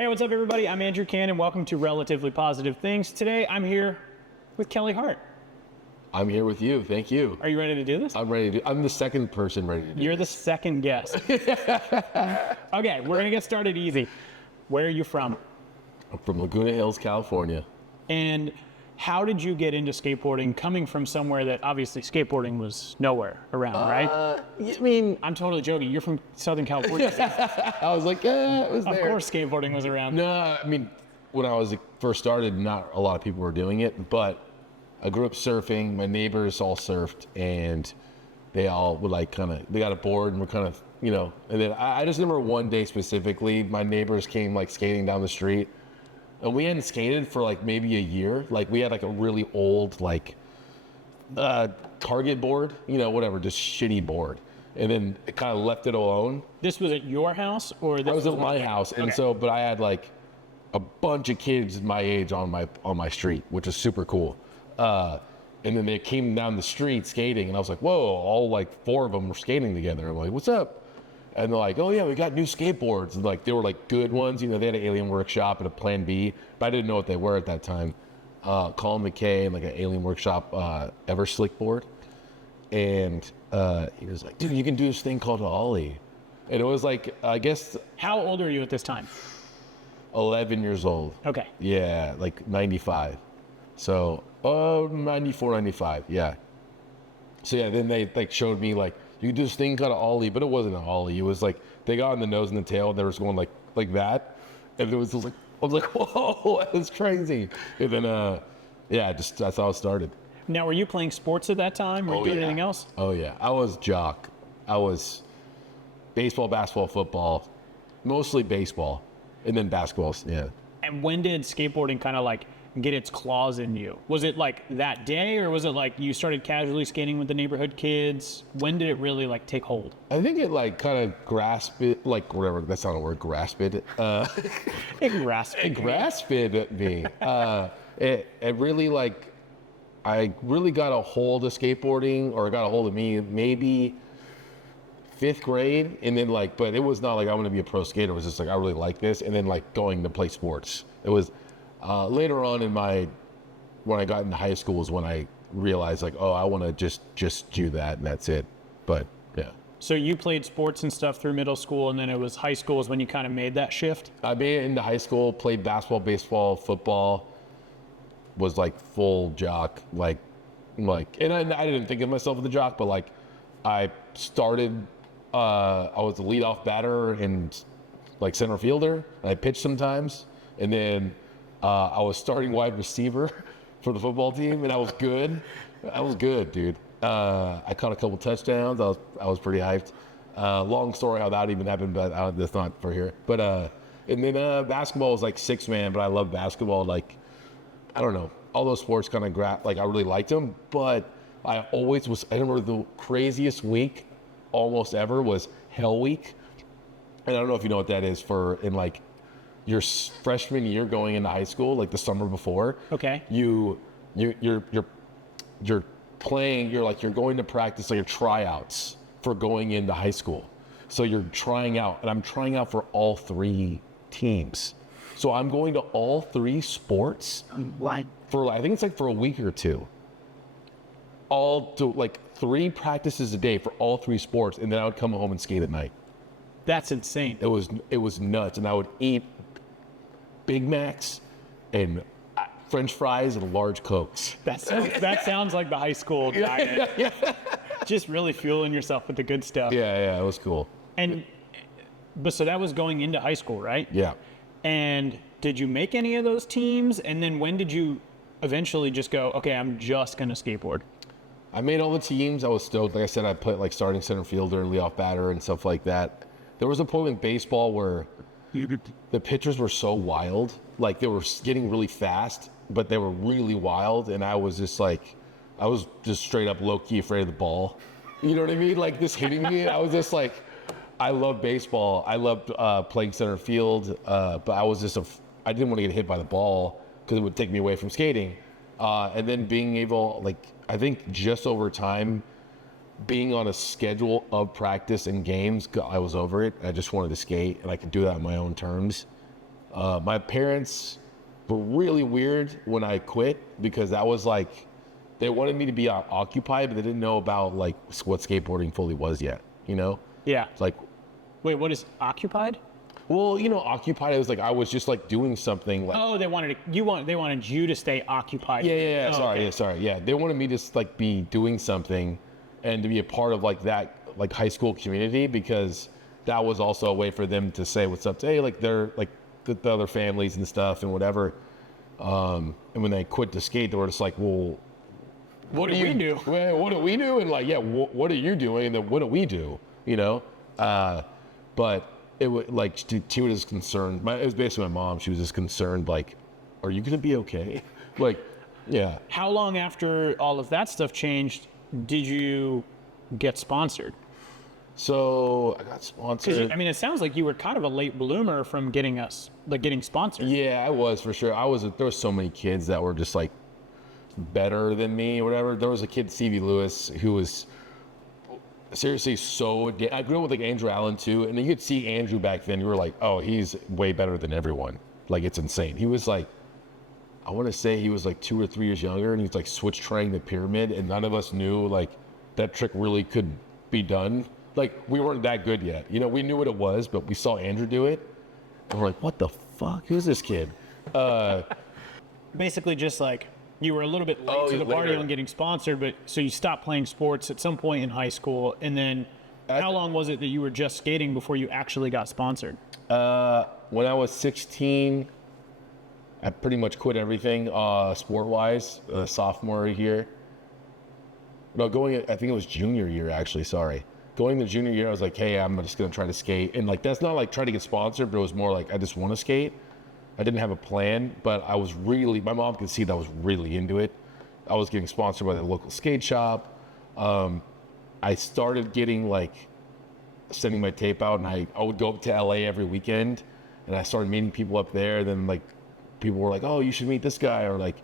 Hey, what's up, everybody? I'm Andrew Cannon. Welcome to Relatively Positive Things. Today, I'm here with Kelly Hart. I'm here with you. Thank you. Are you ready to do this? I'm ready to. I'm the second person ready to do. You're the second guest. Okay, we're gonna get started easy. Where are you from? I'm from Laguna Hills, California. And how did you get into skateboarding, coming from somewhere that obviously skateboarding was nowhere around, right? I mean, I'm totally joking. You're from Southern California. I was like, it was Of there. course skateboarding was around. No, I mean, when I was first started, not a lot of people were doing it, but I grew up surfing. My neighbors all surfed, and they all would they got a board and were kind of, and then I just remember one day specifically, my neighbors came skating down the street, and we hadn't skated for maybe a year. We had a really old Target board, whatever, just shitty board. And then it kind of left it alone. This was at your house, or That was at my house, and Okay. but I had a bunch of kids my age on my street, which is super cool. And then they came down the street skating, and I was like, whoa, all four of them were skating together. I'm like, what's up? And they're like, oh yeah, we got new skateboards. And they were good ones, they had an Alien Workshop and a Plan B, but I didn't know what they were at that time. Colin McKay and an Alien Workshop Ever Slick board. And he was like, dude, you can do this thing called an ollie. And it was I guess. How old are you at this time? 11 years old. Okay. Yeah, 95. So, 94, 95, yeah. So yeah, then they showed me you can do this thing called an ollie, but it wasn't an ollie. It was they got on the nose and the tail, and they were just going like that. And it was just I was like, whoa, that's crazy. And then, yeah, that's how it started. Now, were you playing sports at that time? Were you doing anything else? Oh yeah, I was jock. I was baseball, basketball, football, mostly baseball, and then basketball, yeah. And when did skateboarding kind of get its claws in you? Was it that day, or was it you started casually skating with the neighborhood kids? When did it really take hold? I think it kind of grasped it, whatever, that's not a word, grasp it. It grasped It grasped at me. It really I really got a hold of skateboarding, or got a hold of me maybe 5th grade, and then but it was not I'm going to be a pro skater. It was just I really like this, and then going to play sports. It was later on when I got into high school was when I realized oh, I want to just do that, and that's it. But yeah. So you played sports and stuff through middle school, and then it was high school is when you kind of made that shift? I made it into high school, played basketball, baseball, football, was full jock, and I didn't think of myself as a jock, but I started, I was the leadoff batter and center fielder, and I pitched sometimes, and then I was starting wide receiver for the football team, and I was good. I was good, dude. I caught a couple touchdowns. I was pretty hyped. Long story how that even happened, but that's not for here. But and then basketball was 6-man, but I love basketball. I don't know, all those sports kind of I really liked them, but I always was. I remember the craziest week almost ever was Hell Week, and I don't know if you know what that is in your freshman year going into high school, the summer before. Okay. You're playing. You're going to practice your tryouts for going into high school. So you're trying out, and I'm trying out for all 3 teams. So I'm going to all 3 sports. What? For I think it's for a week or 2. All to 3 practices a day for all 3 sports, and then I would come home and skate at night. That's insane. It was nuts, and I would eat Big Macs and French fries and large Cokes. That sounds like the high school diet. Yeah. Just really fueling yourself with the good stuff. Yeah, it was cool. But so that was going into high school, right? Yeah. And did you make any of those teams? And then when did you eventually just go, okay, I'm just going to skateboard? I made all the teams. I was stoked. Like I said, I played starting center fielder, leadoff batter, and stuff like that. There was a point in baseball where the pitchers were so wild. They were getting really fast, but they were really wild. And I was just I was just straight up low-key afraid of the ball. You know what I mean? This hitting me. I was just I love baseball. I loved playing center field, but I was I didn't want to get hit by the ball because it would take me away from skating. And then being able, I think just over time, being on a schedule of practice and games, I was over it. I just wanted to skate, and I could do that on my own terms. My parents were really weird when I quit because that was like, they wanted me to be occupied, but they didn't know about like what skateboarding fully was yet, you know? Yeah. It's like, Wait, what is occupied? well, you know, occupied, it was like I was just like doing something like. Oh, they wanted you to stay occupied. Yeah. Oh, Sorry, okay. yeah, sorry. Yeah, they wanted me to like be doing something, and to be a part of like that like high school community because that was also a way for them to say what's up to like they're like the other families and stuff and whatever. And when they quit to skate, they were just like, well, What do we do? Well, what do we do? And like, yeah, what are you doing? And then what do we do? You know, but it was like she was just concerned. It was basically my mom. She was just concerned, like, are you gonna be okay? Like, yeah. How long after all of that stuff changed did you get sponsored? So I got Because sponsored. I mean, it sounds like you were kind of a late bloomer from getting sponsored. Yeah, I was for sure. There was so many kids that were just like better than me or whatever. There was a kid, Stevie Lewis, who was seriously I grew up with like Andrew Allen too, and you could see Andrew back then. You were like, oh, he's way better than everyone. Like, it's insane. He was like, I want to say he was like 2 or 3 years younger, and he's like switch trying the pyramid, and none of us knew like that trick really could be done. Like, we weren't that good yet. You know, we knew what it was, but we saw Andrew do it, and we're like, what the fuck? Who's this kid? Basically, just like you were a little bit late to the party later. on getting sponsored, but so you stopped playing sports at some point in high school, and then how long was it that you were just skating before you actually got sponsored? When I was 16, I pretty much quit everything sport-wise, sophomore year. No, I think it was junior year, actually, sorry. Going to junior year, I was like, hey, I'm just going to try to skate. And like, that's not like trying to get sponsored, but it was more like, I just want to skate. I didn't have a plan, but my mom could see that I was really into it. I was getting sponsored by the local skate shop. I started getting sending my tape out, and I would go up to LA every weekend, and I started meeting people up there. Then like people were like, oh, you should meet this guy, or like,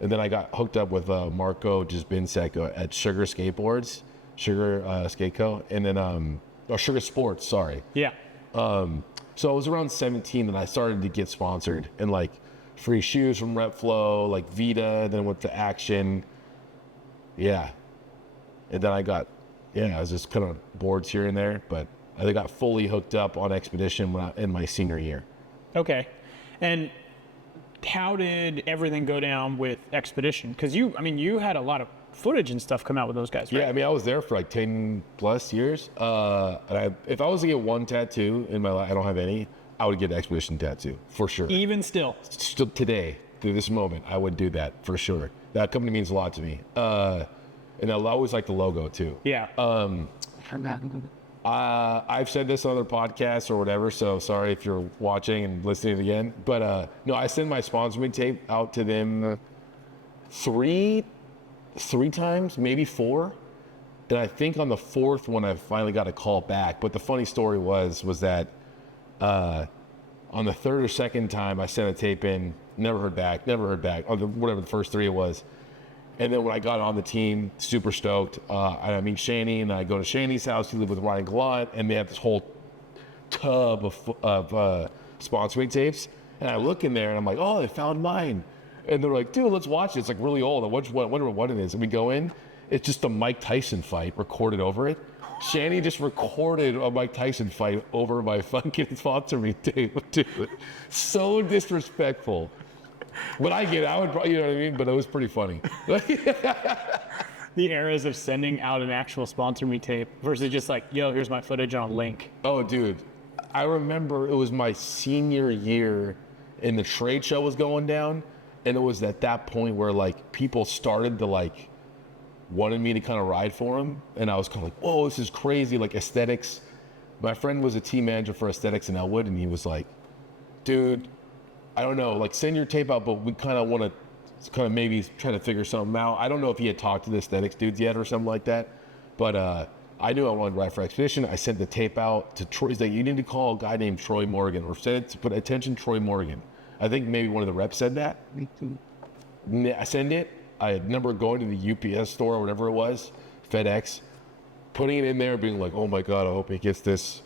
and then I got hooked up with Marco Jazbinsek at Sugar Skateboards, Sugar Skate Co, and then or Sugar Sports, sorry. Yeah. So I was around 17 and I started to get sponsored, and like free shoes from RepFlow, like Vita, then went to Action. Yeah. And then I was just kind of boards here and there, but I got fully hooked up on Expedition in my senior year. Okay. And how did everything go down with Expedition? Because you had a lot of footage and stuff come out with those guys, right? Yeah, I mean, I was there for like 10 plus years. And if I was to get one tattoo in my life, I don't have any, I would get an Expedition tattoo for sure. Even still. Still today, through this moment, I would do that for sure. That company means a lot to me. And I always like the logo too. Yeah. I've said this on other podcasts or whatever, so sorry if you're watching and listening again. But no, I send my sponsoring tape out to them three times, maybe 4. And I think on the 4th one, I finally got a call back. But the funny story was that on the 3rd or 2nd time, I sent a tape in, never heard back. On whatever the first 3 it was. And then when I got on the team, super stoked. I meet Shani, and I go to Shani's house. He lived with Ryan Gallant, and they have this whole tub of sponsoring tapes. And I look in there, and I'm like, oh, they found mine. And they're like, dude, let's watch it. It's like really old. I wonder what it is. And we go in. It's just a Mike Tyson fight recorded over it. Shani just recorded a Mike Tyson fight over my fucking sponsoring tape, dude. So disrespectful. But I get it. I would probably, you know what I mean? But it was pretty funny. The eras of sending out an actual sponsor me tape versus just like, yo, here's my footage on a link. Oh, dude. I remember it was my senior year and the trade show was going down. And it was at that point where like people started to like wanted me to kind of ride for them. And I was kind of like, whoa, this is crazy. Like aesthetics. My friend was a team manager for aesthetics in Elwood. And he was like, dude, I don't know, like send your tape out, but we kind of want to kind of maybe try to figure something out. I don't know if he had talked to the aesthetics dudes yet or something like that, but I knew I wanted to ride for Expedition. I sent the tape out to Troy. He's like, you need to call a guy named Troy Morgan, or said to put attention Troy Morgan. I think maybe one of the reps said that. I send it. I remember going to the UPS store or whatever it was, FedEx, putting it in there, being like, oh my God, I hope he gets this.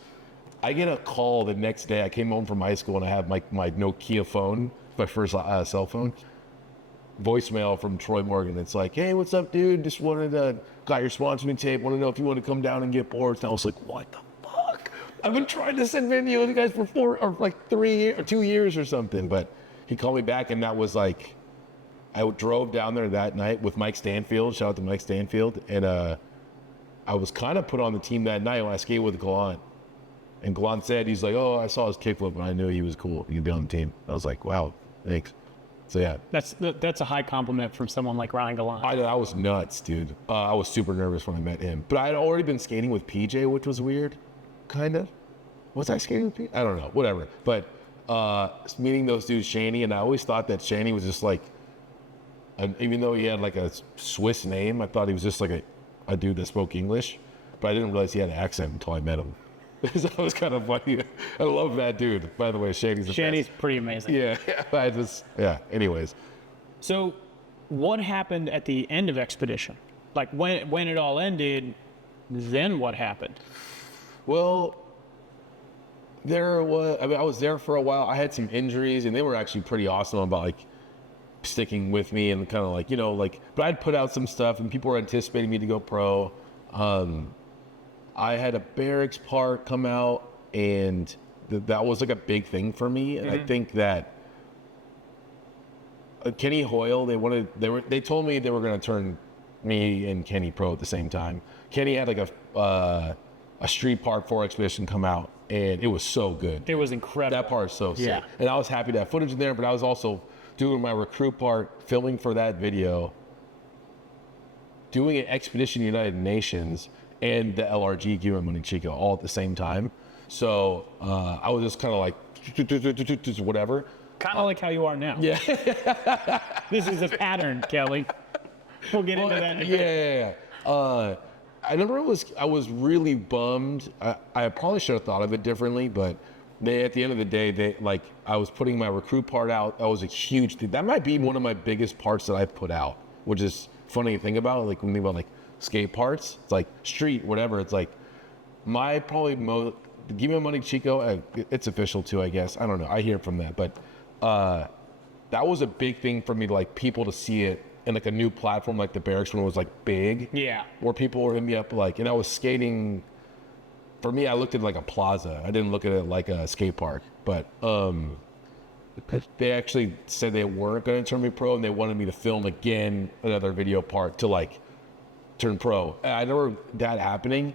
I get a call the next day. I came home from high school and I have my Nokia phone, my first cell phone. Voicemail from Troy Morgan. It's like, hey, what's up, dude? Just wanted to, got your sponsoring tape. Want to know if you want to come down and get boards. And I was like, what the fuck? I've been trying to send videos to you guys for 2 years or something. But he called me back, and that was like, I drove down there that night with Mike Stanfield. Shout out to Mike Stanfield. And I was kind of put on the team that night when I skated with Gallant. And Gallant said, he's like, oh, I saw his kickflip and I knew he was cool. He could be on the team. I was like, wow, thanks. So yeah. That's a high compliment from someone like Ryan Gallant. I was nuts, dude. I was super nervous when I met him. But I had already been skating with PJ, which was weird, kind of. Was I skating with PJ? I don't know, whatever. But meeting those dudes, Shaney, and I always thought that Shaney was just like, even though he had like a Swiss name, I thought he was just like a dude that spoke English. But I didn't realize he had an accent until I met him. That was kind of funny. I love that dude. By the way, Shaney's pretty amazing. Yeah. Anyways. So, what happened at the end of Expedition? Like when it all ended, then what happened? Well, I was there for a while. I had some injuries, and they were actually pretty awesome about like sticking with me and kind of like, but I'd put out some stuff, and people were anticipating me to go pro. I had a barracks part come out, and that was like a big thing for me. And I think that Kenny Hoyle, they told me they were going to turn me and Kenny pro at the same time. Kenny had like a street part for Expedition come out, and it was so good. It was incredible. That part's so sick. Yeah. And I was happy to have footage in there, but I was also doing my recruit part, filming for that video, doing an Expedition United Nations, and the LRG Give Me Money Chico all at the same time. So I was just kind of like, whatever. Kind of like how you are now. Yeah. This is a pattern, Kelly. We'll get into that in a bit. Yeah. I remember I was really bummed. I probably should have thought of it differently, but at the end of the day, I was putting my recruit part out. That was a huge thing. That might be one of my biggest parts that I put out, which is funny to think about. Like when you think about like skate parts, it's like street, whatever. It's like my probably Give Me Money Chico. It's official too, I guess. I don't know. I hear from that, but that was a big thing for me, like people to see it in like a new platform, like the barracks when it was like big. Yeah. Where people were hitting me up like, and I was skating. For me, I looked at it like a plaza. I didn't look at it like a skate park. But they actually said they weren't going to turn me pro, and they wanted me to film again another video part to like turn pro. And I remember that happening.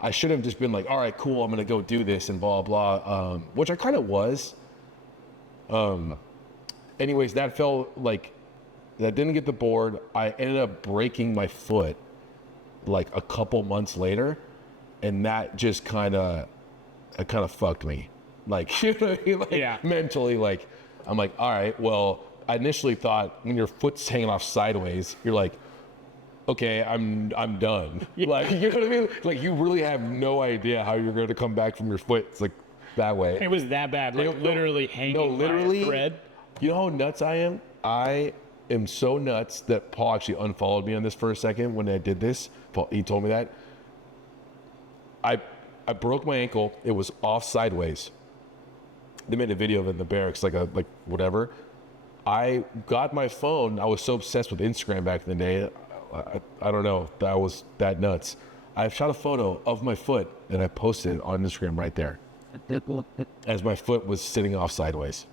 I should have just been like, all right, cool, I'm going to go do this and blah, blah, which I kind of was. Anyways, that felt like, that didn't get the board. I ended up breaking my foot like a couple months later, and that just kind of fucked me. Like, you know what I mean? Like, yeah. Mentally, like, I'm like, all right, well, I initially thought when your foot's hanging off sideways, you're like, okay, I'm done. Yeah. Like, you know what I mean? Like, you really have no idea how you're going to come back from your foot. It's like that way. It was that bad, like literally hanging by a thread. You know how nuts I am? I am so nuts that Paul actually unfollowed me on this for a second when I did this. Paul, he told me that. I broke my ankle. It was off sideways. They made a video of it in the barracks, like whatever. I got my phone. I was so obsessed with Instagram back in the day. I don't know. That was that nuts. I shot a photo of my foot and I posted it on Instagram right there as my foot was sitting off sideways.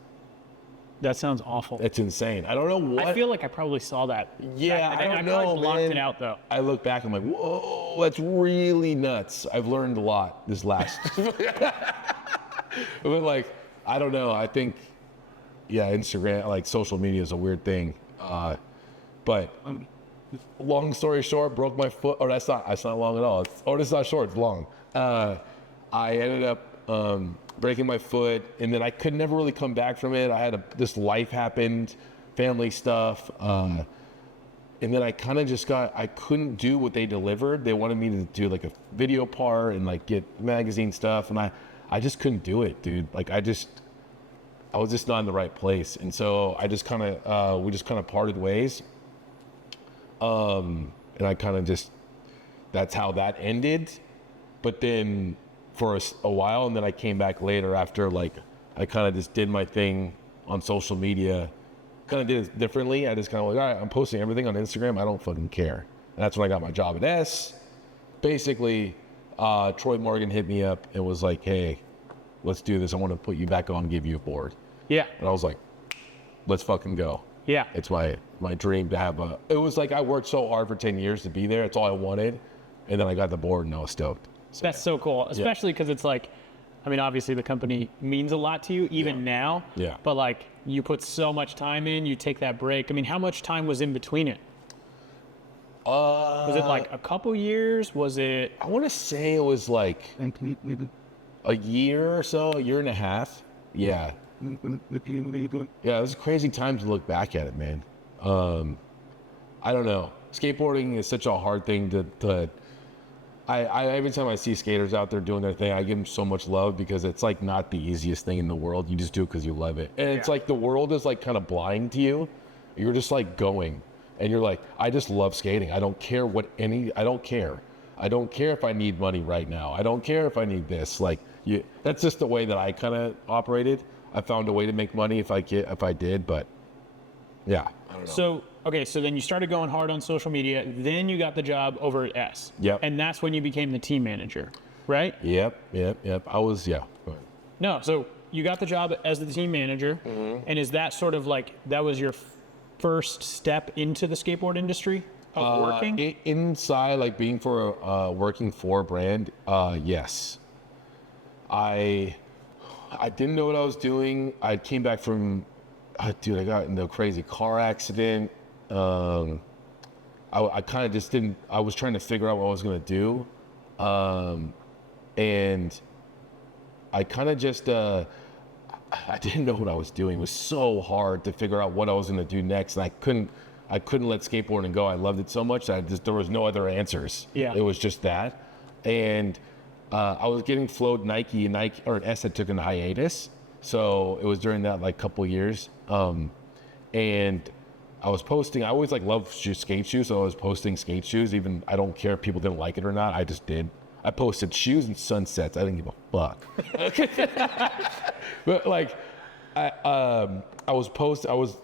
That sounds awful. It's insane. I don't know what. I feel like I probably saw that. Yeah, I don't know, probably blocked man. it out though. I look back, I'm like, whoa, that's really nuts. I've learned a lot this last. But like, I don't know. I think, yeah, Instagram, like social media is a weird thing. But long story short, broke my foot. Or that's not long at all. It's not short. It's long. I ended up breaking my foot, and then I could never really come back from it. I had this life happened, family stuff, and then I kind of just I couldn't do what they delivered. They wanted me to do like a video part and like get magazine stuff, and I just couldn't do it, dude. Like I was just not in the right place, and so I just kind of we just kind of parted ways, and I kind of just, that's how that ended. But then for a while, and then I came back later after like I kind of just did my thing on social media, kind of did it differently. I just kind of like, all right, I'm posting everything on Instagram. I don't fucking care. And that's when I got my job at S. Basically, Troy Morgan hit me up and was like, hey, let's do this. I want to put you back on, give you a board. Yeah. And I was like, let's fucking go. Yeah. It's my dream to have it was like I worked so hard for 10 years to be there. It's all I wanted. And then I got the board and I was stoked. So, that's so cool, especially because it's like, I mean, obviously the company means a lot to you even now. Yeah. But like you put so much time in, you take that break. I mean, how much time was in between it? Was it like a couple years? Was it? I want to say it was like a year or so, a year and a half. Yeah. Yeah, it was a crazy time to look back at it, man. I don't know. Skateboarding is such a hard thing to I every time I see skaters out there doing their thing, I give them so much love because it's like not the easiest thing in the world. You just do it because you love it. And it's like the world is like kind of blind to you. You're just like going and you're like, I just love skating. I don't care I don't care. I don't care if I need money right now. I don't care if I need this. Like that's just the way that I kind of operated. I found a way to make money if I did, but yeah. I don't know. So, okay, so then you started going hard on social media, then you got the job over at S. Yep. And that's when you became the team manager, right? Yep. I was, yeah. Go ahead. No, so you got the job as the team manager, and is that sort of like, that was your first step into the skateboard industry of working? Inside, like being working for a brand, yes. I didn't know what I was doing. I came back from, dude, I got into a crazy car accident. I kind of just didn't, I was trying to figure out what I was going to do. And I kind of just, I didn't know what I was doing. It was so hard to figure out what I was going to do next. And I couldn't let skateboarding go. I loved it so much that there was no other answers. Yeah. It was just that. And I was getting flowed Nike or S had took a hiatus. So it was during that like couple years. And I was posting, I always like loved skate shoes. So I was posting skate shoes, even I don't care if people didn't like it or not. I just did. I posted shoes and sunsets. I didn't give a fuck. But like,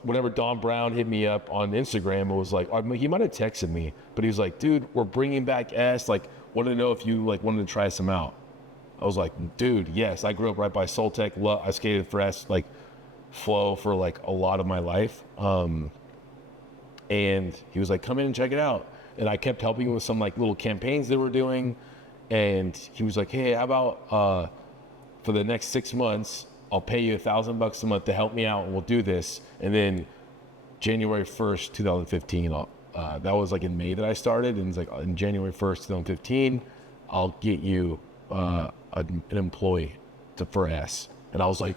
whenever Don Brown hit me up on Instagram, it was like, he might've texted me, but he was like, dude, we're bringing back S. Like, wanted to know if you like wanted to try some out. I was like, dude, yes. I grew up right by Soltech. I skated for S, like Flow for like a lot of my life. And he was like, come in and check it out. And I kept helping him with some like little campaigns they were doing. And he was like, hey, how about for the next 6 months, I'll pay you $1,000 a month to help me out and we'll do this. And then January 1st, 2015, that was like in May that I started. And it's like in January 1st, 2015, I'll get you an employee for S. And I was like,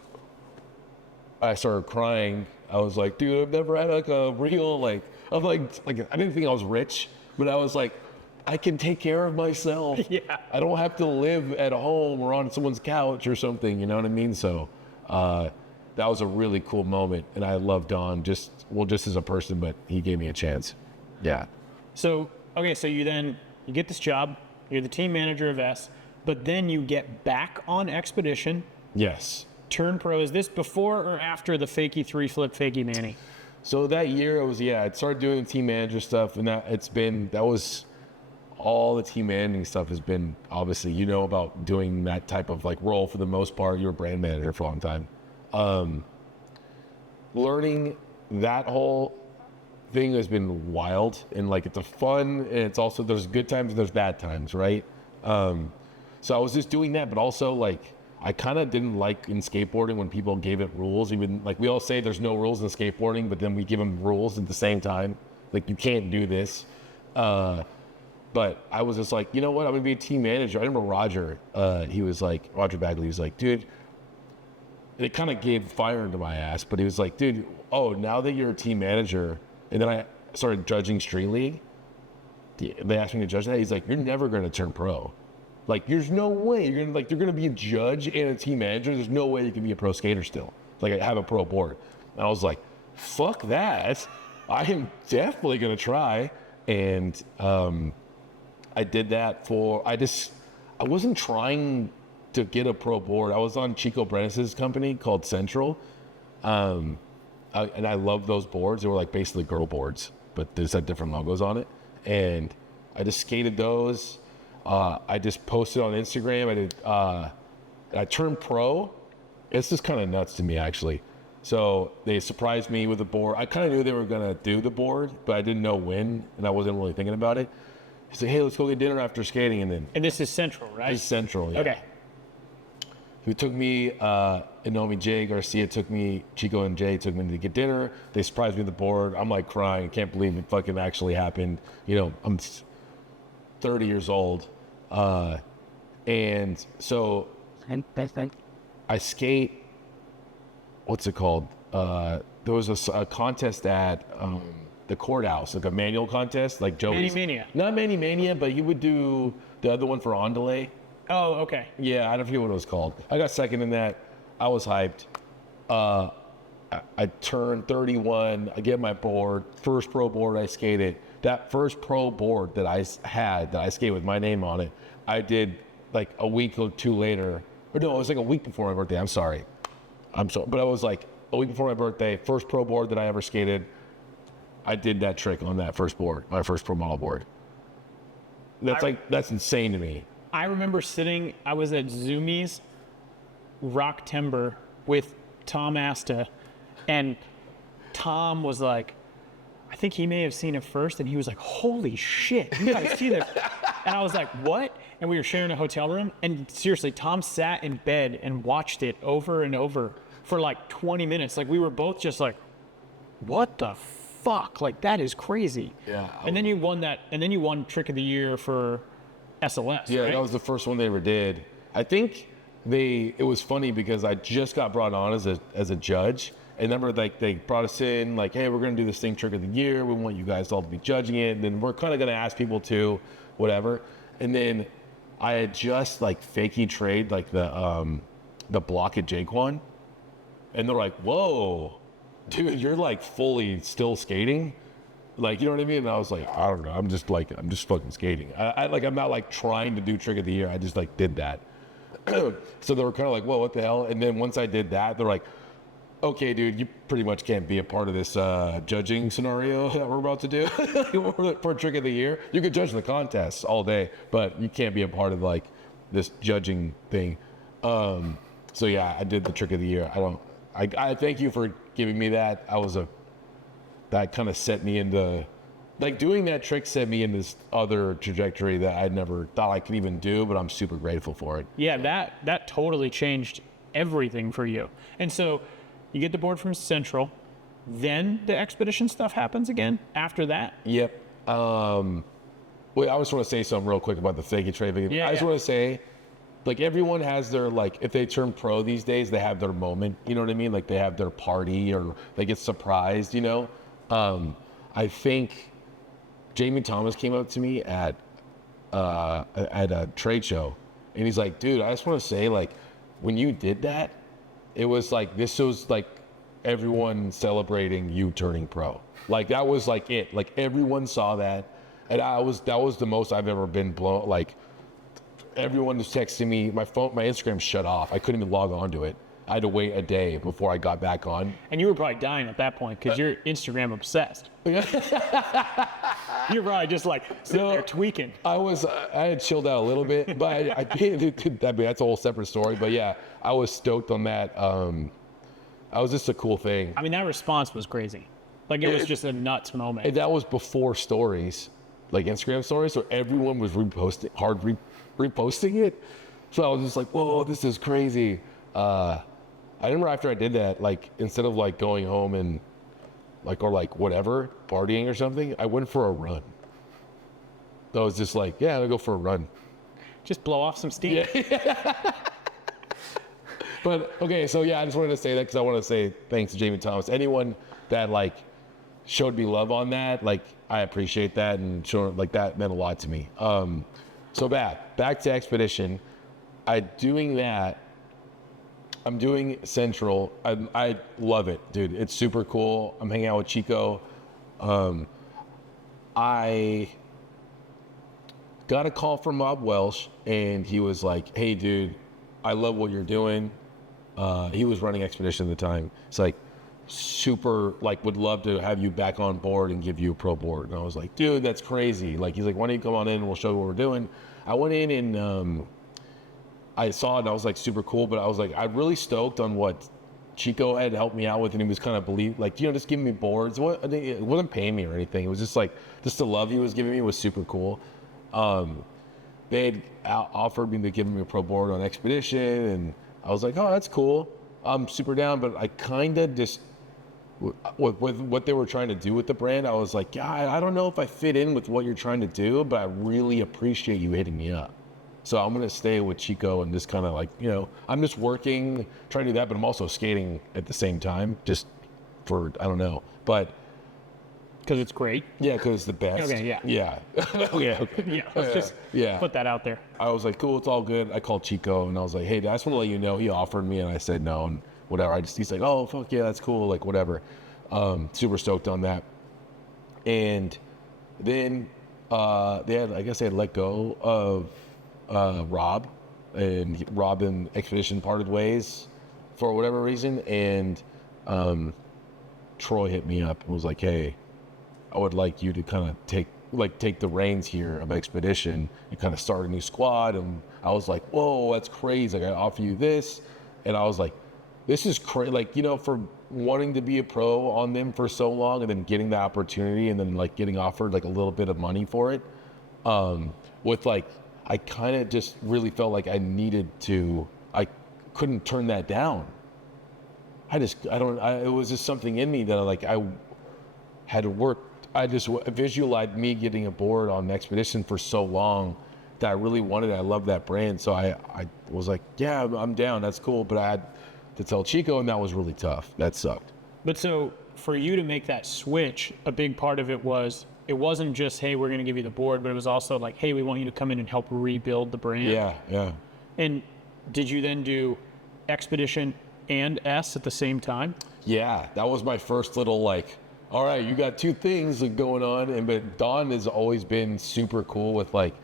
I started crying. I was like, dude, I've never had like a real, like, I'm like, I didn't think I was rich, but I was like, I can take care of myself. Yeah. I don't have to live at home or on someone's couch or something, you know what I mean? So that was a really cool moment. And I love Don just as a person, but he gave me a chance. Yeah. So, okay, so you get this job, you're the team manager of S, but then you get back on Expedition. Yes. Turn pro. Is this before or after the fakie 3-flip fakie manny? So that year I started doing the team manager stuff, and that was all the team managing stuff has been, obviously, you know about doing that type of like role for the most part. You were brand manager for a long time. Learning that whole thing has been wild, and like it's a fun, and it's also, there's good times and there's bad times, right? So I was just doing that, but also like I kind of didn't like in skateboarding when people gave it rules. Even like we all say there's no rules in skateboarding, but then we give them rules at the same time. Like you can't do this. But I was just like, you know what? I'm gonna be a team manager. I remember Roger. Roger Bagley was like, dude. It kind of gave fire into my ass, but he was like, dude. Oh, now that you're a team manager, and then I started judging Street League. They asked me to judge that. He's like, you're never gonna turn pro. Like, there's no way you're gonna be a judge and a team manager. There's no way you can be a pro skater still. Like, I have a pro board. And I was like, fuck that. I am definitely gonna try. And I did that I wasn't trying to get a pro board. I was on Chico Brennis's company called Central. And I love those boards. They were like basically girl boards, but they just had different logos on it. And I just skated those. I just posted on Instagram. I turned pro. It's just kind of nuts to me, actually. So they surprised me with the board. I kind of knew they were going to do the board, but I didn't know when, and I wasn't really thinking about it. He said, hey, let's go get dinner after skating. And this is Central, right? This is Central, yeah. Okay. Who took me, and Jay Garcia took me, Chico and Jay took me to get dinner. They surprised me with the board. I'm like crying. Can't believe it fucking actually happened. I'm 30 years old. And so I skate, what's it called? There was a contest at the courthouse, like a manual contest, like Joey's. Manny Mania. Not Manny Mania, but he would do the other one for on delay. Oh, okay. Yeah, I don't forget what it was called. I got second in that. I was hyped. I turned 31. I get my board. First pro board I skated. That first pro board that I had, that I skated with my name on it, I did like a week or two later. Or no, it was like a week before my birthday. I'm sorry. But I was like a week before my birthday, first pro board that I ever skated. I did that trick on that first board, my first pro model board. That's insane to me. I remember I was at Zoomies Rock Timber with Tom Asta, and Tom was like, I think he may have seen it first, and he was like, holy shit, you gotta see this. And I was like, what? And we were sharing a hotel room, and seriously, Tom sat in bed and watched it over and over for like 20 minutes. Like, we were both just like, what the fuck? Like, that is crazy. Yeah. And then you won Trick of the Year for SLS, Yeah, right? that was the first one they ever did. I think it was funny because I just got brought on as a judge. And remember, like, they brought us in, like, hey, we're going to do this thing, Trick of the Year. We want you guys all to be judging it. And then we're kind of going to ask people to, whatever. And then I had just, like, fakie trade, like, the block at Jaquan. And they're like, whoa, dude, you're, like, fully still skating? Like, you know what I mean? And I was like, I don't know. I'm just fucking skating. I'm not, like, trying to do Trick of the Year. I just, like, did that. So they were kind of like, whoa, what the hell? And then once I did that, they're like, okay, dude, you pretty much can't be a part of this judging scenario that we're about to do for Trick of the Year. You could judge the contest all day, but you can't be a part of, like, this judging thing. So yeah, I did the Trick of the Year. I thank you for giving me that. That kind of set me into, like, doing that trick set me in this other trajectory that I never thought I could even do, but I'm super grateful for it. Yeah, that totally changed everything for you. And so you get the board from Central, then the expedition stuff happens again after that? Yep. Wait, I just want to say something real quick about the fakie trade. I just want to say, like, everyone has their, like, if they turn pro these days, they have their moment, you know what I mean? Like, they have their party or they get surprised, you know? I think Jamie Thomas came up to me at a trade show, and he's like, dude, I just want to say, like, when you did that, it was like, this was like everyone celebrating you turning pro. Like, that was like it. Like, everyone saw that, and that was the most I've ever been blown. Like, everyone was texting me. My Instagram shut off. I couldn't even log on to it. I had to wait a day before I got back on. And you were probably dying at that point because you're Instagram obsessed. You're probably just like sitting there tweaking. I had chilled out a little bit, but that's a whole separate story. But yeah, I was stoked on that. I was just a cool thing. I mean, that response was crazy. Like, it was just a nuts moment. And that was before stories, like Instagram stories, so everyone was reposting it. So I was just like, whoa, this is crazy. I remember after I did that, like, instead of, like, going home and, like, or, like, whatever, partying or something, I went for a run. So I was just like, yeah, I'll go for a run. Just blow off some steam. Yeah. But, okay, so, yeah, I just wanted to say that because I want to say thanks to Jamie Thomas. Anyone that, like, showed me love on that, like, I appreciate that, and like, that meant a lot to me. So back to Expedition. I'm doing Central. I love it, dude. It's super cool. I'm hanging out with Chico. I got a call from Rob Welsh, and he was like, hey, dude, I love what you're doing. He was running Expedition at the time. It's like, super, like, would love to have you back on board and give you a pro board. And I was like, dude, that's crazy. Like, he's like, why don't you come on in and we'll show you what we're doing. I went in and I saw it and I was like, super cool. But I was like, I'm really stoked on what Chico had helped me out with. And he was kind of just giving me boards. It wasn't paying me or anything. It was just like, just the love he was giving me was super cool. They had offered me to give me a pro board on Expedition. And I was like, oh, that's cool. I'm super down. But I kind of just, with what they were trying to do with the brand, I was like, yeah, I don't know if I fit in with what you're trying to do, but I really appreciate you hitting me up. So I'm going to stay with Chico and just kind of like, I'm just working, trying to do that, but I'm also skating at the same time, just for, I don't know. But because it's great. Yeah, because it's the best. Okay, yeah. Yeah. Okay. Yeah, let's just put that out there. I was like, cool, it's all good. I called Chico and I was like, hey, I just want to let you know, he offered me and I said no. And whatever. He's like, oh, fuck yeah, that's cool. Like, whatever. Super stoked on that. And then I guess they had let go of Rob, and Rob and Expedition parted ways for whatever reason. And Troy hit me up and was like, hey, I would like you to kind of take the reins here of Expedition and kind of start a new squad. And I was like, whoa, that's crazy. Like, I offer you this. And I was like, this is crazy, like, for wanting to be a pro on them for so long and then getting the opportunity and then like getting offered like a little bit of money for it. With like, I kind of just really felt like I couldn't turn that down. It was just something in me that I had worked. I just visualized me getting a board on Expedition for so long that I really wanted it. I love that brand. So I was like, yeah, I'm down. That's cool. But I had to tell Chico, and that was really tough. That sucked. But so for you to make that switch, a big part of it wasn't just, hey, we're going to give you the board, but it was also like, hey, we want you to come in and help rebuild the brand. Yeah. And did you then do Expedition and S at the same time? Yeah, that was my first little like, all right, you got two things going on. But Don has always been super cool with like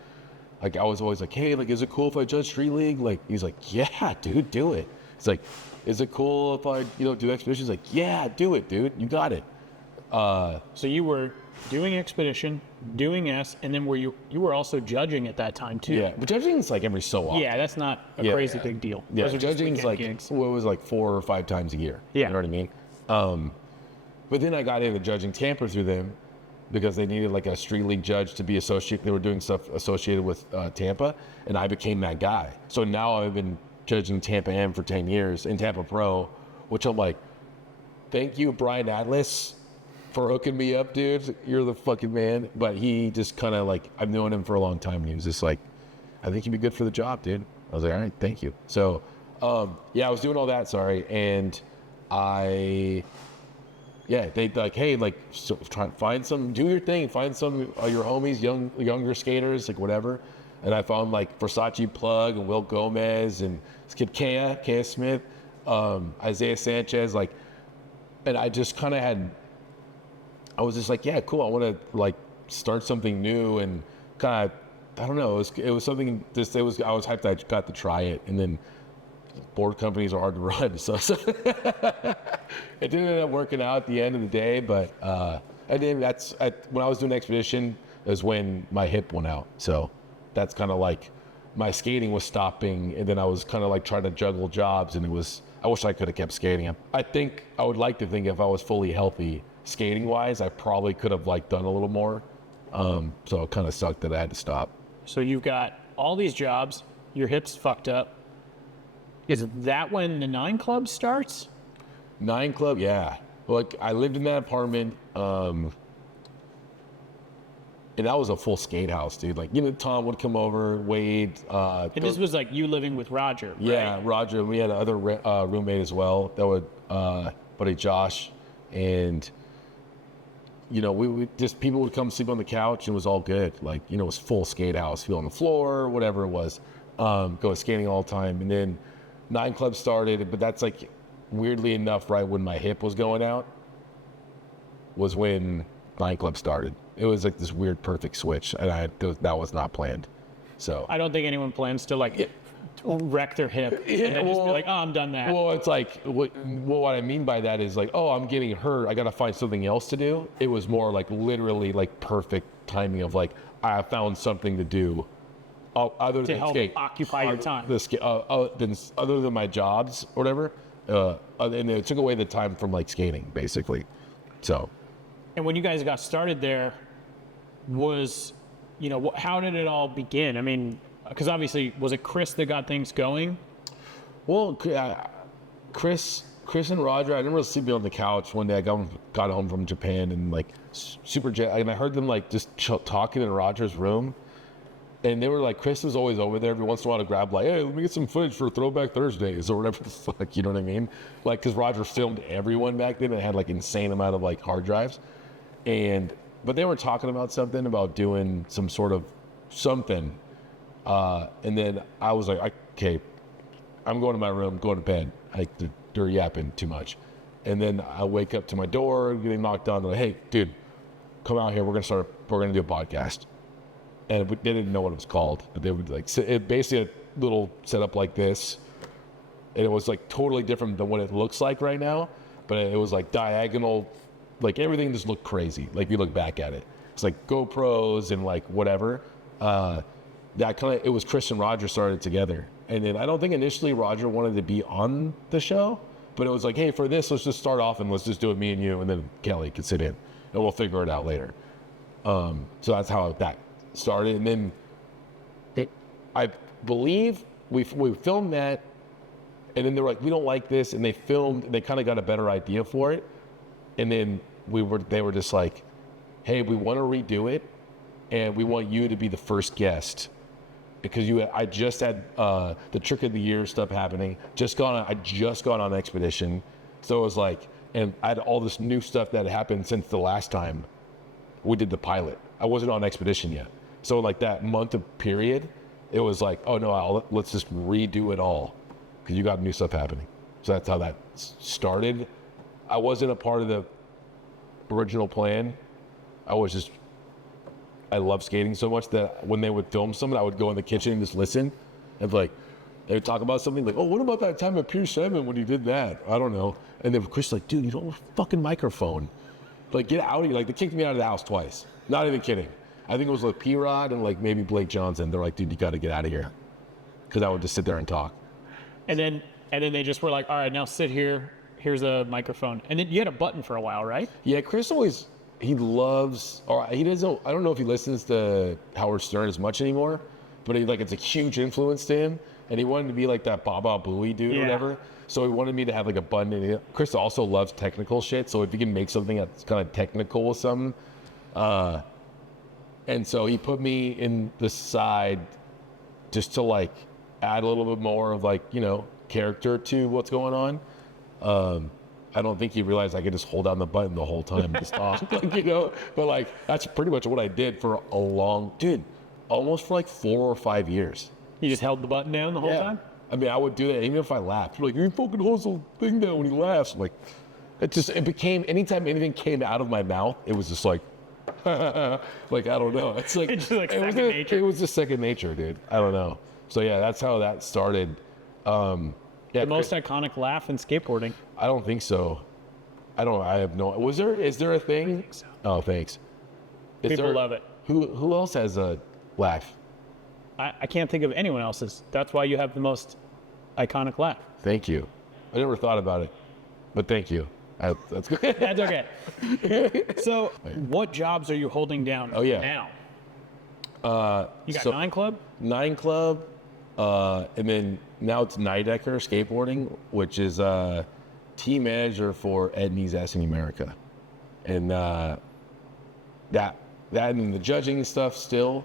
I was always like, hey, like, is it cool if I judge Street League? Like, he's like, yeah, dude, do it. It's like, is it cool if I, do Expeditions? Like, yeah, do it, dude. You got it. So you were doing Expedition, doing S, and then you were also judging at that time too. Yeah, but judging is like every so often. Yeah, that's not a crazy big deal. Yeah, judging is like, it was like 4 or 5 times a year. Yeah. You know what I mean? But then I got into judging Tampa through them because they needed like a Street League judge to be associated. They were doing stuff associated with Tampa, and I became that guy. So now I've been judging Tampa M for 10 years in Tampa Pro, which I'm like, thank you, Brian Atlas, for hooking me up, dude. You're the fucking man. But he just kind of like, I've known him for a long time, and he was just like, I think you'd be good for the job, dude. I was like, all right, thank you. So, I was doing all that, and they like, hey, like, so do your thing, find some of your homies, younger skaters, like whatever. And I found like Versace Plug and Will Gomez and this kid Kea Smith, Isaiah Sanchez, like, and I just kind of I was just like, yeah, cool. I want to like start something new and kind of, I don't know. It was something. I was hyped. I got to try it, and then board companies are hard to run, so it didn't end up working out at the end of the day. But and then when I was doing Expedition is when my hip went out. So that's kind of like my skating was stopping, and then I was kind of like trying to juggle jobs, and I wish I could have kept skating. I would like to think if I was fully healthy skating wise, I probably could have like done a little more. So it kind of sucked that I had to stop. So you've got all these jobs, your hip's fucked up. Is that when the 9 Club starts? 9 Club, yeah. Like, I lived in that apartment, and that was a full skate house, dude. Like, Tom would come over, Wade. And this was like you living with Roger, right? Yeah, Roger. We had another roommate as well, that would, buddy Josh, and we just, people would come sleep on the couch, and it was all good. Like, it was full skate house, feel on the floor, whatever it was. Go skating all the time. And then 9 Club started, but that's like, weirdly enough, right when my hip was going out, was when 9 Club started. It was like this weird perfect switch, and that was not planned. So I don't think anyone plans to like wreck their hip and then just be like, oh, I'm done that. Well, it's like, what I mean by that is like, oh, I'm getting hurt. I got to find something else to do. It was more like literally like perfect timing of like, I found something to do. Other to than help skate, occupy your time. Other than my jobs or whatever. And it took away the time from like skating basically. So. And when you guys got started there, was, how did it all begin? I mean, because obviously, was it Chris that got things going? Well, Chris and Roger, I remember sleeping on the couch one day. I got home from Japan and like and I heard them like just talking in Roger's room. And they were like, Chris was always over there every once in a while to grab like, hey, let me get some footage for Throwback Thursdays or whatever the fuck, you know what I mean? Like, because Roger filmed everyone back then and had like insane amount of like hard drives. But they were talking about something about doing some sort of something. And then I was like, okay, I'm going to my room, going to bed. They're yapping too much. And then I wake up to my door, getting knocked on. They're like, hey, dude, come out here. We're going to do a podcast. And they didn't know what it was called. But they would like, it basically a little setup like this. And it was like totally different than what it looks like right now. But it was like diagonal, like everything just looked crazy. Like you look back at it. It's like GoPros and like whatever. It was Chris and Roger started together. And then I don't think initially Roger wanted to be on the show, but it was like, hey, for this, let's just start off and let's just do it, me and you, and then Kelly could sit in and we'll figure it out later. So that's how that started. And then I believe we filmed that, and then they were like, we don't like this. And they kind of got a better idea for it. And then they were just like, hey, we want to redo it. And we want you to be the first guest because I just had the Trick of the Year stuff happening. I just gone on expedition, so it was like, and I had all this new stuff that had happened since the last time we did the pilot. I wasn't on expedition yet, so like that month of period, it was like, oh no, let's just redo it all because you got new stuff happening. So that's how that started. I wasn't a part of the original plan. I love skating so much that when they would film something, I would go in the kitchen and just listen. And like, they would talk about something like, oh, what about that time at Pier 7 when you did that? I don't know. And then Chris was like, dude, you don't have a fucking microphone. Like, get out of here. Like, they kicked me out of the house twice. Not even kidding. I think it was like P-Rod and like maybe Blake Johnson. They're like, dude, you got to get out of here. Because I would just sit there and talk. And then they just were like, all right, now sit here. Here's a microphone. And then you had a button for a while, right? Yeah, Chris always... he doesn't, I don't know if he listens to Howard Stern as much anymore, but it's a huge influence to him. And he wanted to be like that Baba Booey dude or whatever. So he wanted me to have like a button in it. Chris also loves technical shit. So if he can make something that's kind of technical with something. And so he put me in the side just to like add a little bit more of like, character to what's going on. I don't think he realized I could just hold down the button the whole time and just talk, but like, that's pretty much what I did for almost for like 4 or 5 years. You just held the button down the whole time? I mean, I would do that even if I laughed. Like, you fucking holds the thing down when he laughs. Like, it became, anytime anything came out of my mouth, it was just like, like, I don't know. It's like, it's just like second nature. It was just second nature, dude. I don't know. So yeah, that's how that started. The most iconic laugh in skateboarding. I don't think so. I have no. Is there a thing? I think so. Oh, thanks. People love it. Who else has a laugh? I can't think of anyone else's. That's why you have the most iconic laugh. Thank you. I never thought about it, but thank you. That's good. That's okay. So, what jobs are you holding down now? You got 9 Club? 9 Club, and then now it's Nidecker Skateboarding, which is team manager for Edney's Essing America, and that and the judging and stuff still.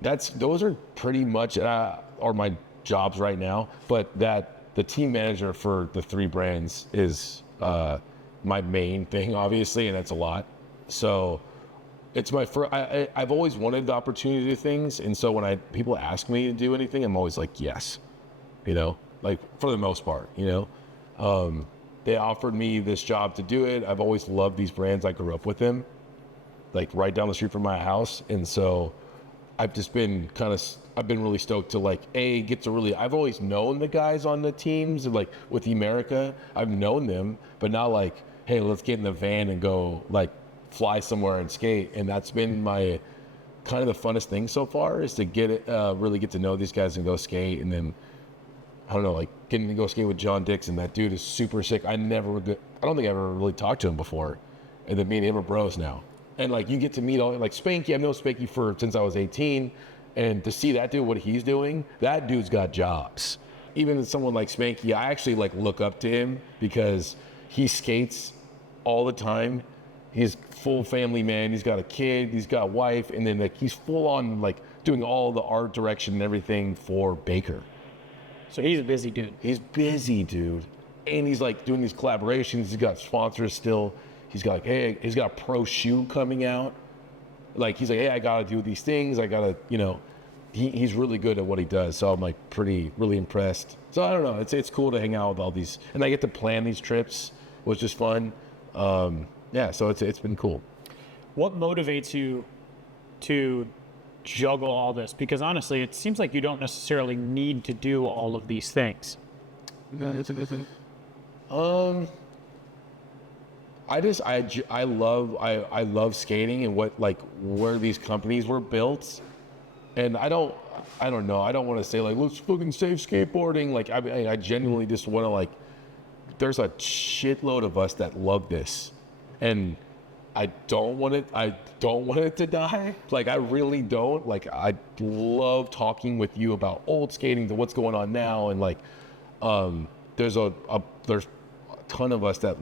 Those are pretty much are my jobs right now. But the team manager for the 3 brands is my main thing, obviously, and that's a lot. So it's my first. I've always wanted the opportunity to do things, and so when people ask me to do anything, I'm always like yes, like for the most part, They offered me this job to do it. I've always loved these brands. I grew up with them, like right down the street from my house, and so I've just been I've been really stoked to like, I've always known the guys on the teams and like with the America, I've known them, but now like, hey, let's get in the van and go like fly somewhere and skate. And that's been my kind of the funnest thing so far is to really get to know these guys and go skate. And then, I don't know, like getting to go skate with John Dixon. That dude is super sick. I don't think I ever really talked to him before. And then me and him are bros now. And like you get to meet like Spanky. I've known Spanky since I was 18. And to see that dude, what he's doing, that dude's got jobs. Even someone like Spanky, I actually like look up to him because he skates all the time. He's full family man. He's got a kid, he's got a wife, and then like he's full on like doing all the art direction and everything for Baker. So he's a busy dude. He's busy, dude. And he's like doing these collaborations. He's got sponsors still. He's got he's got a pro shoe coming out. Like he's like, hey, I gotta do these things. I gotta, he's really good at what he does. So I'm like really impressed. So I don't know. It's cool to hang out with all these, and I get to plan these trips, which is fun. Yeah, so it's been cool. What motivates you to juggle all this? Because honestly, it seems like you don't necessarily need to do all of these things. It's a good thing. I love skating and where these companies were built, and I don't know. I don't want to say like let's fucking save skateboarding. Like I genuinely just want to like. There's a shitload of us that love this, and I don't want it to die. Like I really don't. Like I love talking with you about old skating to what's going on now, and like there's a ton of us that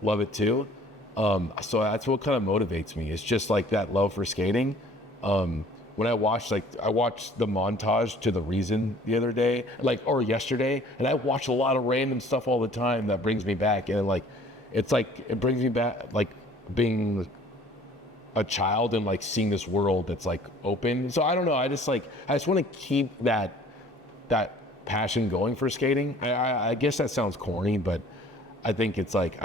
love it too. So that's what kind of motivates me. It's just like that love for skating. When I watched the montage to The Reason the other day, or yesterday, and I watch a lot of random stuff all the time that brings me back, and it brings me back like being a child and like seeing this world that's like open. So I don't know. I just want to keep that passion going for skating. I guess that sounds corny, but I think it's like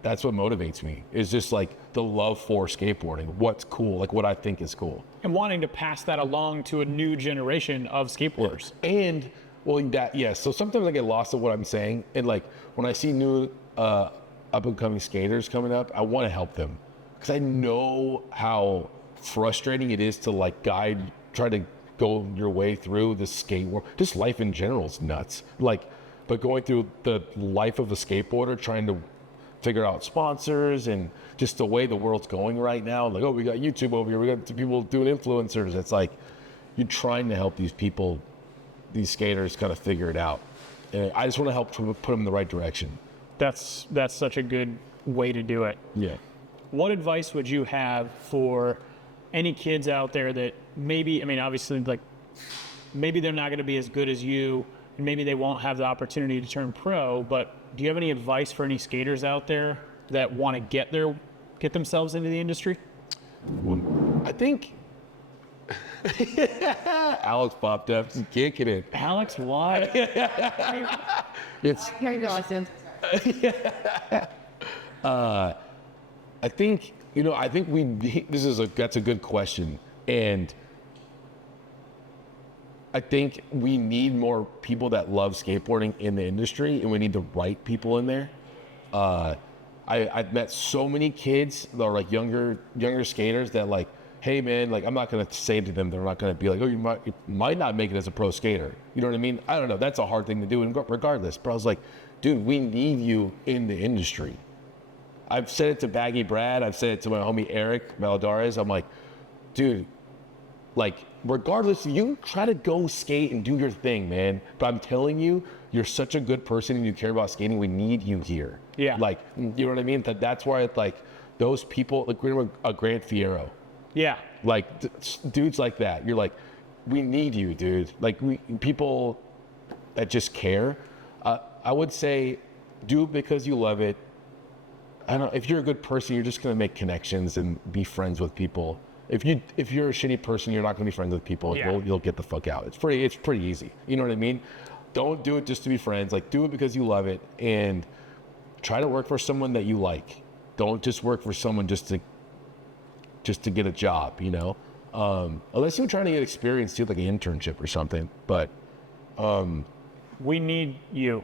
that's what motivates me. Is just like the love for skateboarding. What's cool, like what I think is cool. And wanting to pass that along to a new generation of skateboarders. And so sometimes I get lost in what I'm saying. And like when I see new up and coming skaters coming up, I want to help them. Because I know how frustrating it is to like try to go your way through the skate world. Just life in general is nuts. But going through the life of a skateboarder, trying to figure out sponsors and just the way the world's going right now. Like, oh, we got YouTube over here. We got people doing influencers. It's like you're trying to help these people, these skaters kind of figure it out. And I just want to help put them in the right direction. That's such a good way to do it. Yeah. What advice would you have for any kids out there that obviously like maybe they're not going to be as good as you, and maybe they won't have the opportunity to turn pro, but do you have any advice for any skaters out there that want to get themselves into the industry? I think Alex popped up, just kicking it. Alex, why? It's. I think that's a good question, and I think we need more people that love skateboarding in the industry, and we need the right people in there. I've met so many kids that are like younger skaters that like, hey man, like I'm not gonna say to them, they're not gonna be like, oh, you might not make it as a pro skater. You know what I mean? I don't know. That's a hard thing to do, and regardless. But I was like, dude, we need you in the industry. I've said it to Baggy Brad. I've said it to my homie Eric Maladares. I'm like, dude, like, regardless, you try to go skate and do your thing, man. But I'm telling you, you're such a good person and you care about skating. We need you here. Yeah. Like, you know what I mean? That's why it's like those people, like we're a Grant Fierro. Yeah. Like dudes like that. You're like, we need you, dude. Like people that just care. I would say, do it because you love it. I don't know. If you're a good person, you're just gonna make connections and be friends with people. If you're a shitty person, you're not gonna be friends with people. Yeah. You'll get the fuck out. It's pretty easy. You know what I mean? Don't do it just to be friends. Like, do it because you love it, and try to work for someone that you like. Don't just work for someone just to get a job. You know, Unless you're trying to get experience too, like an internship or something. But we need you.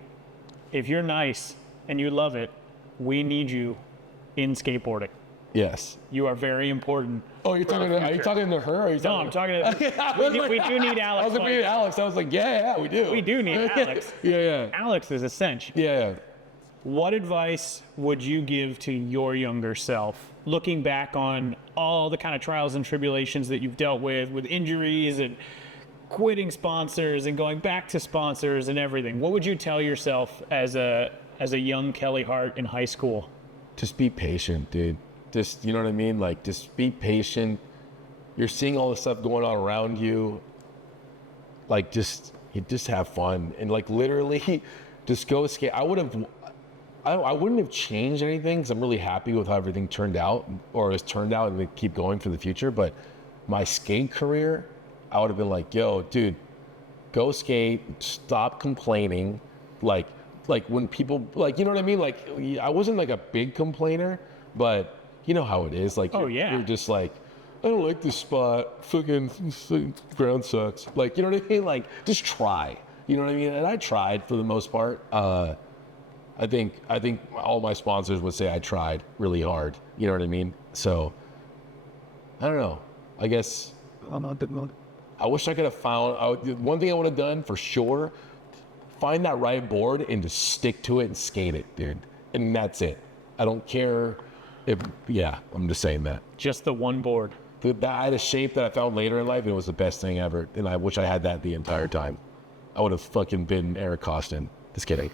If you're nice and you love it, we need you in skateboarding. yes. You are very important. Oh, are you talking to her? Or are you No, I'm talking to. We do need Alex. I was like, we need Alex. I was like, yeah, we do. We do need Alex. yeah. Alex is essential. Yeah. What advice would you give to your younger self, looking back on all the kind of trials and tribulations that you've dealt with injuries and quitting sponsors and going back to sponsors and everything? What would you tell yourself as a young Kelly Hart in high school? Just be patient, dude. Just, you know what I mean? Like, just be patient. You're seeing all the stuff going on around you. Like, just have fun. And, like, literally, just go skate. I wouldn't have changed anything because I'm really happy with how everything turned out or has turned out and we keep going for the future. But my skate career, I would have been like, yo, dude, go skate. Stop complaining. Like when people, like, you know what I mean? Like, I wasn't like a big complainer, but you know how it is. Like, oh, yeah. You're just like, I don't like this spot. Fucking ground sucks. Like, you know what I mean? Like, just try. You know what I mean? And I tried for the most part. I think all my sponsors would say I tried really hard. You know what I mean? So, I don't know. I guess I wish I could have found one thing I would have done for sure. Find that right board and just stick to it and skate it, dude. And that's it. I don't care if, I'm just saying that. Just the one board. I had a shape that I found later in life and it was the best thing ever. And I wish I had that the entire time. I would have fucking been Eric Costin. Just kidding.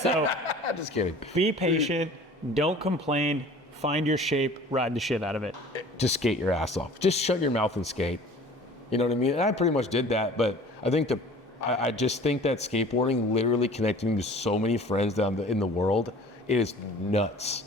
So, just kidding. Be patient. Don't complain. Find your shape. Ride the shit out of it. Just skate your ass off. Just shut your mouth and skate. You know what I mean? And I pretty much did that, but I think I just think that skateboarding literally connecting me to so many friends in the world, it is nuts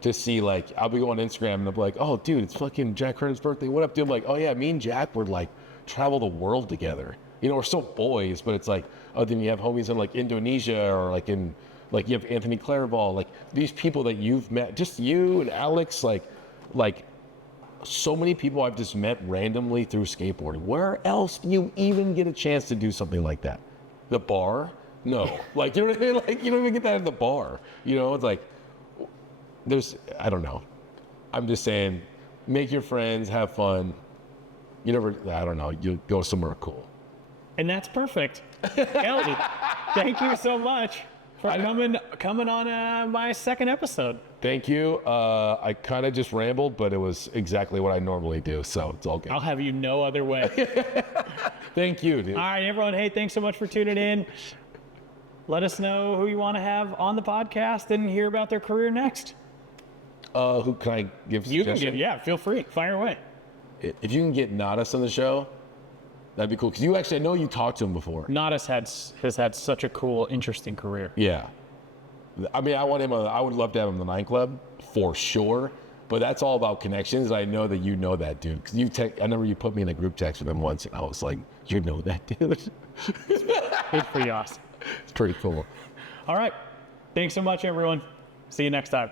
to see. Like, I'll be going on Instagram and I'll be like, oh, dude, it's fucking Jack Herndon's birthday. What up, dude? I'm like, oh, yeah, me and Jack would, like, travel the world together. You know, we're still boys, but it's like, oh, then you have homies in, like, Indonesia or, like, you have Anthony Clairval. Like, these people that you've met, just you and Alex, like, so many people I've just met randomly through skateboarding. Where else do you even get a chance to do something like that? The bar? No. Like, you know what I mean? Like, you don't even get that at the bar. You know, it's like, I don't know. I'm just saying, make your friends, have fun. I don't know, you go somewhere cool. And that's perfect. Kelly, thank you so much for coming on my second episode. Thank you. I kind of just rambled, but it was exactly what I normally do, so it's all good. I'll have you no other way. Thank you, dude. All right, everyone. Hey, thanks so much for tuning in. Let us know who you want to have on the podcast and hear about their career next. Who can I give? You can give, feel free. Fire away. If you can get Nadas on the show, that'd be cool. Because I know you talked to him before. Nadas has had such a cool, interesting career. Yeah. I mean, I would love to have him in the 9 Club for sure. But that's all about connections. I know that you know that dude. Because I remember you put me in a group text with him once, and I was like, you know that dude. It's pretty awesome. It's pretty cool. All right. Thanks so much, everyone. See you next time.